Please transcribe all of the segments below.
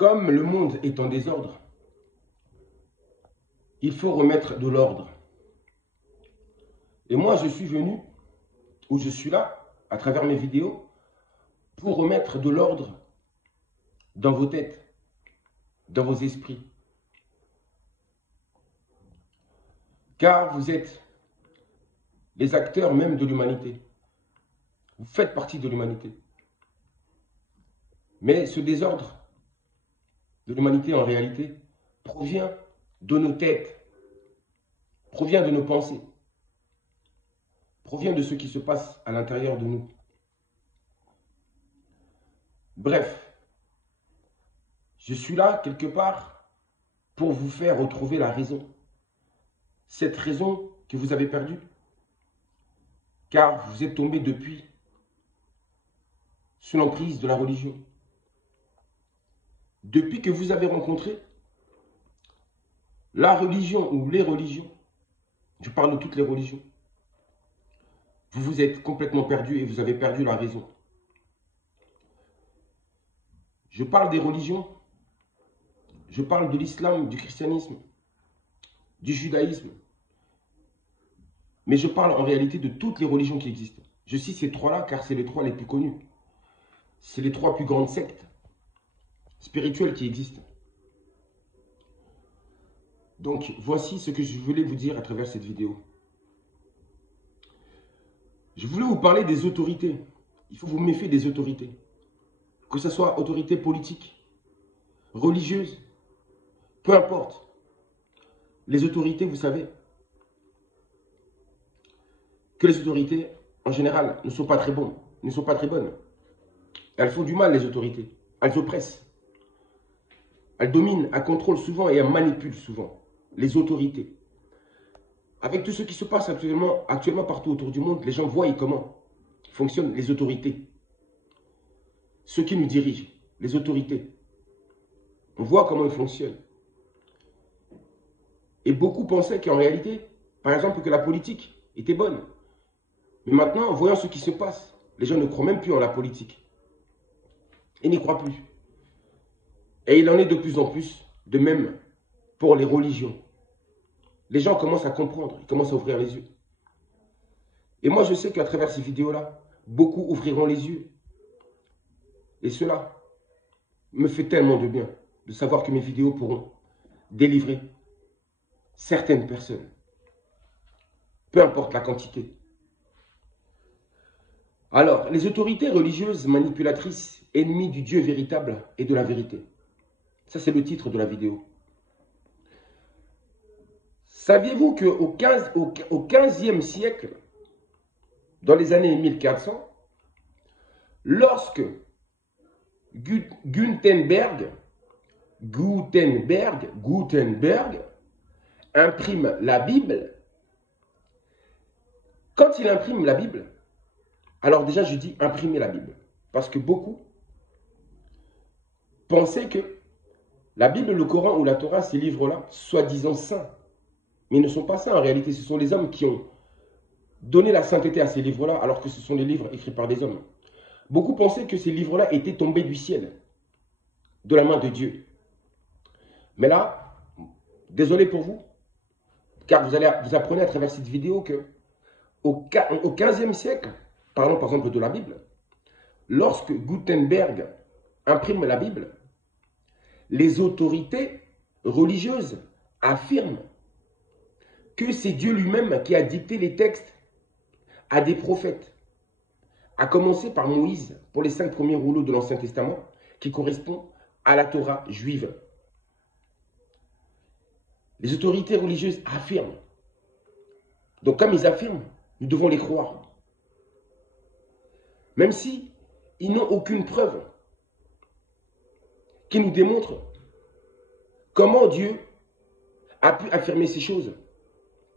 Comme le monde est en désordre, il faut remettre de l'ordre. Et moi, je suis venu, ou je suis là, à travers mes vidéos, pour remettre de l'ordre dans vos têtes, dans vos esprits. Car vous êtes les acteurs même de l'humanité. Vous faites partie de l'humanité. Mais ce désordre de l'humanité, en réalité, provient de nos têtes, provient de nos pensées, provient de ce qui se passe à l'intérieur de nous. Bref, je suis là, quelque part, pour vous faire retrouver la raison. Cette raison que vous avez perdue, car vous êtes tombé depuis sous l'emprise de la religion. Depuis que vous avez rencontré la religion ou les religions, je parle de toutes les religions, vous vous êtes complètement perdu et vous avez perdu la raison. Je parle des religions, je parle de l'islam, du christianisme, du judaïsme, mais je parle en réalité de toutes les religions qui existent. Je cite ces trois-là car c'est les trois les plus connus. C'est les trois plus grandes sectes spirituelles qui existent. Donc, voici ce que je voulais vous dire à travers cette vidéo. Je voulais vous parler des autorités. Il faut vous méfier des autorités. Que ce soit autorité politique, religieuse, peu importe. Les autorités, vous savez, que les autorités, en général, ne sont pas très bonnes. Ne sont pas très bonnes. Elles font du mal, les autorités. Elles oppressent. Elles dominent, elles contrôlent souvent et elles manipulent souvent les autorités. Avec tout ce qui se passe actuellement partout autour du monde, les gens voient comment fonctionnent les autorités. Ceux qui nous dirigent, les autorités. On voit comment ils fonctionnent. Et beaucoup pensaient qu'en réalité, par exemple, que la politique était bonne. Mais maintenant, en voyant ce qui se passe, les gens ne croient même plus en la politique. Ils n'y croient plus. Et il en est de plus en plus de même pour les religions. Les gens commencent à comprendre, ils commencent à ouvrir les yeux. Et moi, je sais qu'à travers ces vidéos-là, beaucoup ouvriront les yeux. Et cela me fait tellement de bien de savoir que mes vidéos pourront délivrer certaines personnes. Peu importe la quantité. Alors, les autorités religieuses manipulatrices, ennemies du Dieu véritable et de la vérité. Ça, c'est le titre de la vidéo. Saviez-vous qu'au 15e siècle, dans les années 1400, lorsque Gutenberg imprime la Bible, quand il imprime la Bible, alors déjà je dis imprimer la Bible, parce que beaucoup pensaient que la Bible, le Coran ou la Torah, ces livres-là, soi-disant saints, mais ils ne sont pas saints en réalité, ce sont les hommes qui ont donné la sainteté à ces livres-là, alors que ce sont des livres écrits par des hommes. Beaucoup pensaient que ces livres-là étaient tombés du ciel, de la main de Dieu. Mais là, désolé pour vous, car vous apprenez à travers cette vidéo que au 15e siècle, parlons par exemple de la Bible, lorsque Gutenberg imprime la Bible, les autorités religieuses affirment que c'est Dieu lui-même qui a dicté les textes à des prophètes, à commencer par Moïse pour les 5 premiers rouleaux de l'Ancien Testament, qui correspond à la Torah juive. Les autorités religieuses affirment. Donc comme ils affirment, nous devons les croire. Même si ils n'ont aucune preuve qui nous démontre comment Dieu a pu affirmer ces choses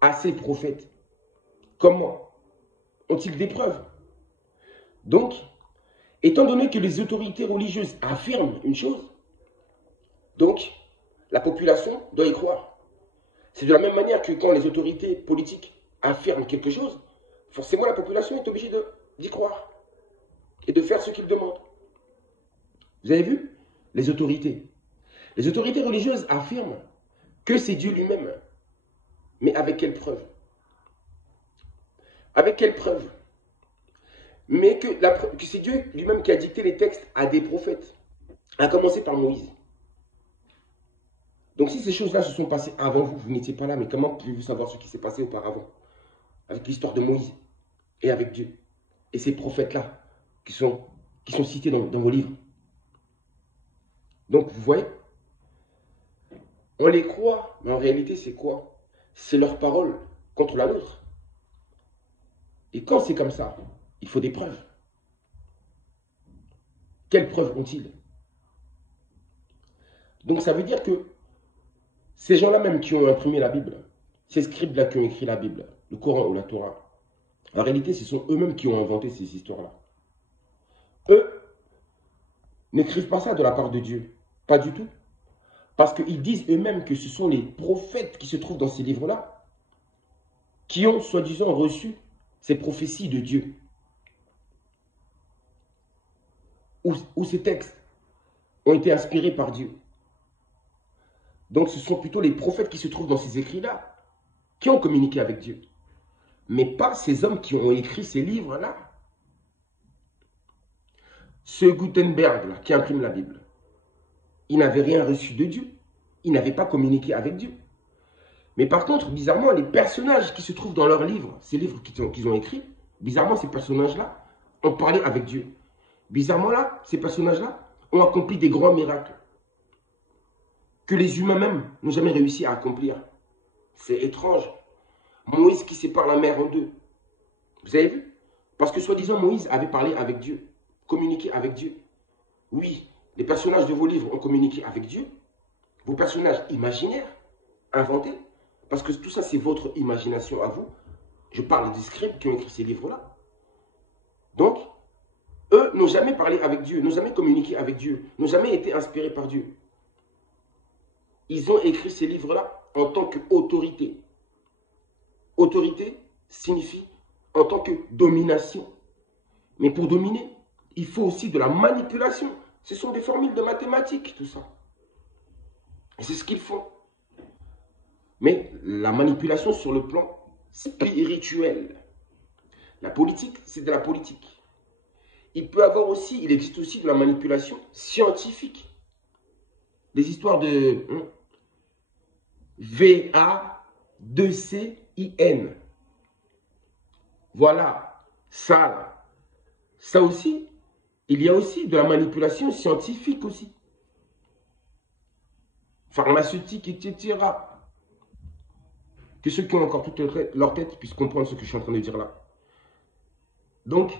à ses prophètes. Comment ont-ils des preuves? Donc, étant donné que les autorités religieuses affirment une chose, donc la population doit y croire. C'est de la même manière que quand les autorités politiques affirment quelque chose, forcément la population est obligée d'y croire et de faire ce qu'ils demandent. Vous avez vu? Les autorités, Les autorités religieuses affirment que c'est Dieu lui-même. Mais avec quelle preuve? Avec quelle preuve? Mais que c'est Dieu lui-même qui a dicté les textes à des prophètes, à commencer par Moïse. Donc si ces choses-là se sont passées avant vous, vous n'étiez pas là, mais comment pouvez-vous savoir ce qui s'est passé auparavant? Avec l'histoire de Moïse et avec Dieu. Et ces prophètes-là qui sont cités dans vos livres. Donc vous voyez, on les croit, mais en réalité c'est quoi? C'est leur parole contre la nôtre. Et quand c'est comme ça, il faut des preuves. Quelles preuves ont-ils? Donc ça veut dire que ces gens-là même qui ont imprimé la Bible, ces scribes-là qui ont écrit la Bible, le Coran ou la Torah, en réalité ce sont eux-mêmes qui ont inventé ces histoires-là. Eux n'écrivent pas ça de la part de Dieu, pas du tout. Parce qu'ils disent eux-mêmes que ce sont les prophètes qui se trouvent dans ces livres-là qui ont soi-disant reçu ces prophéties de Dieu. Ou ces textes ont été inspirés par Dieu. Donc ce sont plutôt les prophètes qui se trouvent dans ces écrits-là qui ont communiqué avec Dieu. Mais pas ces hommes qui ont écrit ces livres-là. Ce Gutenberg là, qui imprime la Bible, il n'avait rien reçu de Dieu. Il n'avait pas communiqué avec Dieu. Mais par contre, bizarrement, les personnages qui se trouvent dans leurs livres, ces livres qu'ils ont écrits, bizarrement, ces personnages-là ont parlé avec Dieu. Bizarrement, là, ces personnages-là ont accompli des grands miracles que les humains même n'ont jamais réussi à accomplir. C'est étrange. Moïse qui sépare la mer en deux. Vous avez vu? Parce que soi-disant, Moïse avait parlé avec Dieu, communiqué avec Dieu. Oui, les personnages de vos livres ont communiqué avec Dieu. Vos personnages imaginaires, inventés. Parce que tout ça, c'est votre imagination à vous. Je parle des scribes qui ont écrit ces livres-là. Donc, eux n'ont jamais parlé avec Dieu, n'ont jamais communiqué avec Dieu, n'ont jamais été inspirés par Dieu. Ils ont écrit ces livres-là en tant qu'autorité. Autorité signifie en tant que domination. Mais pour dominer, il faut aussi de la manipulation. Ce sont des formules de mathématiques, tout ça. Et c'est ce qu'ils font. Mais la manipulation sur le plan spirituel. La politique, c'est de la politique. Il existe aussi de la manipulation scientifique. Les histoires de VA2CIN. Voilà, ça aussi, il y a aussi de la manipulation scientifique aussi. Pharmaceutique, etc. Que ceux qui ont encore toute leur tête puissent comprendre ce que je suis en train de dire là. Donc,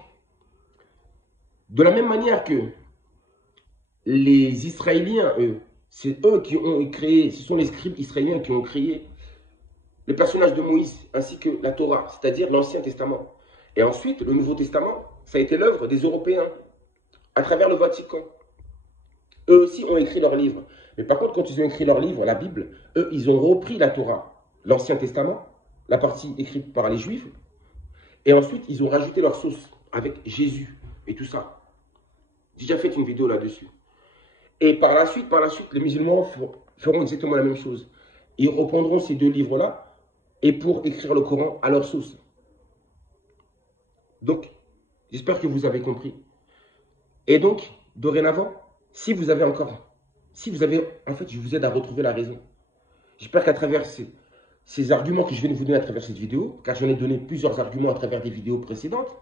de la même manière que les Israéliens, c'est eux qui ont créé, ce sont les scribes israéliens qui ont créé les personnages de Moïse ainsi que la Torah, c'est-à-dire l'Ancien Testament. Et ensuite, le Nouveau Testament, ça a été l'œuvre des Européens à travers le Vatican. Eux aussi ont écrit leurs livres. Mais par contre, quand ils ont écrit leur livre, la Bible, eux, ils ont repris la Torah, l'Ancien Testament, la partie écrite par les Juifs, et ensuite, ils ont rajouté leur sauce avec Jésus et tout ça. J'ai déjà fait une vidéo là-dessus. Et par la suite, les musulmans feront exactement la même chose. Ils reprendront ces deux livres-là et pour écrire le Coran à leur sauce. Donc, j'espère que vous avez compris. Et donc, dorénavant, en fait, je vous aide à retrouver la raison. J'espère qu'à travers ces arguments que je viens de vous donner à travers cette vidéo, car j'en ai donné plusieurs arguments à travers des vidéos précédentes,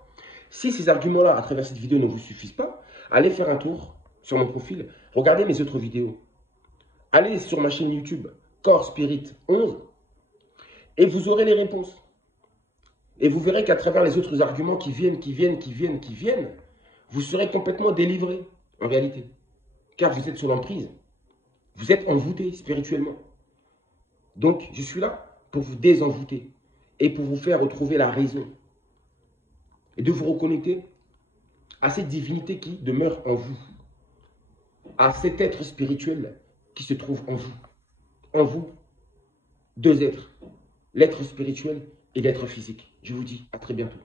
si ces arguments-là, à travers cette vidéo, ne vous suffisent pas, allez faire un tour sur mon profil, regardez mes autres vidéos. Allez sur ma chaîne YouTube, Corps Spirit 11, et vous aurez les réponses. Et vous verrez qu'à travers les autres arguments qui viennent, vous serez complètement délivré, en réalité. Car vous êtes sous l'emprise. Vous êtes envoûté spirituellement. Donc, je suis là pour vous désenvoûter et pour vous faire retrouver la raison. Et de vous reconnecter à cette divinité qui demeure en vous. À cet être spirituel qui se trouve en vous. En vous, deux êtres. L'être spirituel et l'être physique. Je vous dis à très bientôt.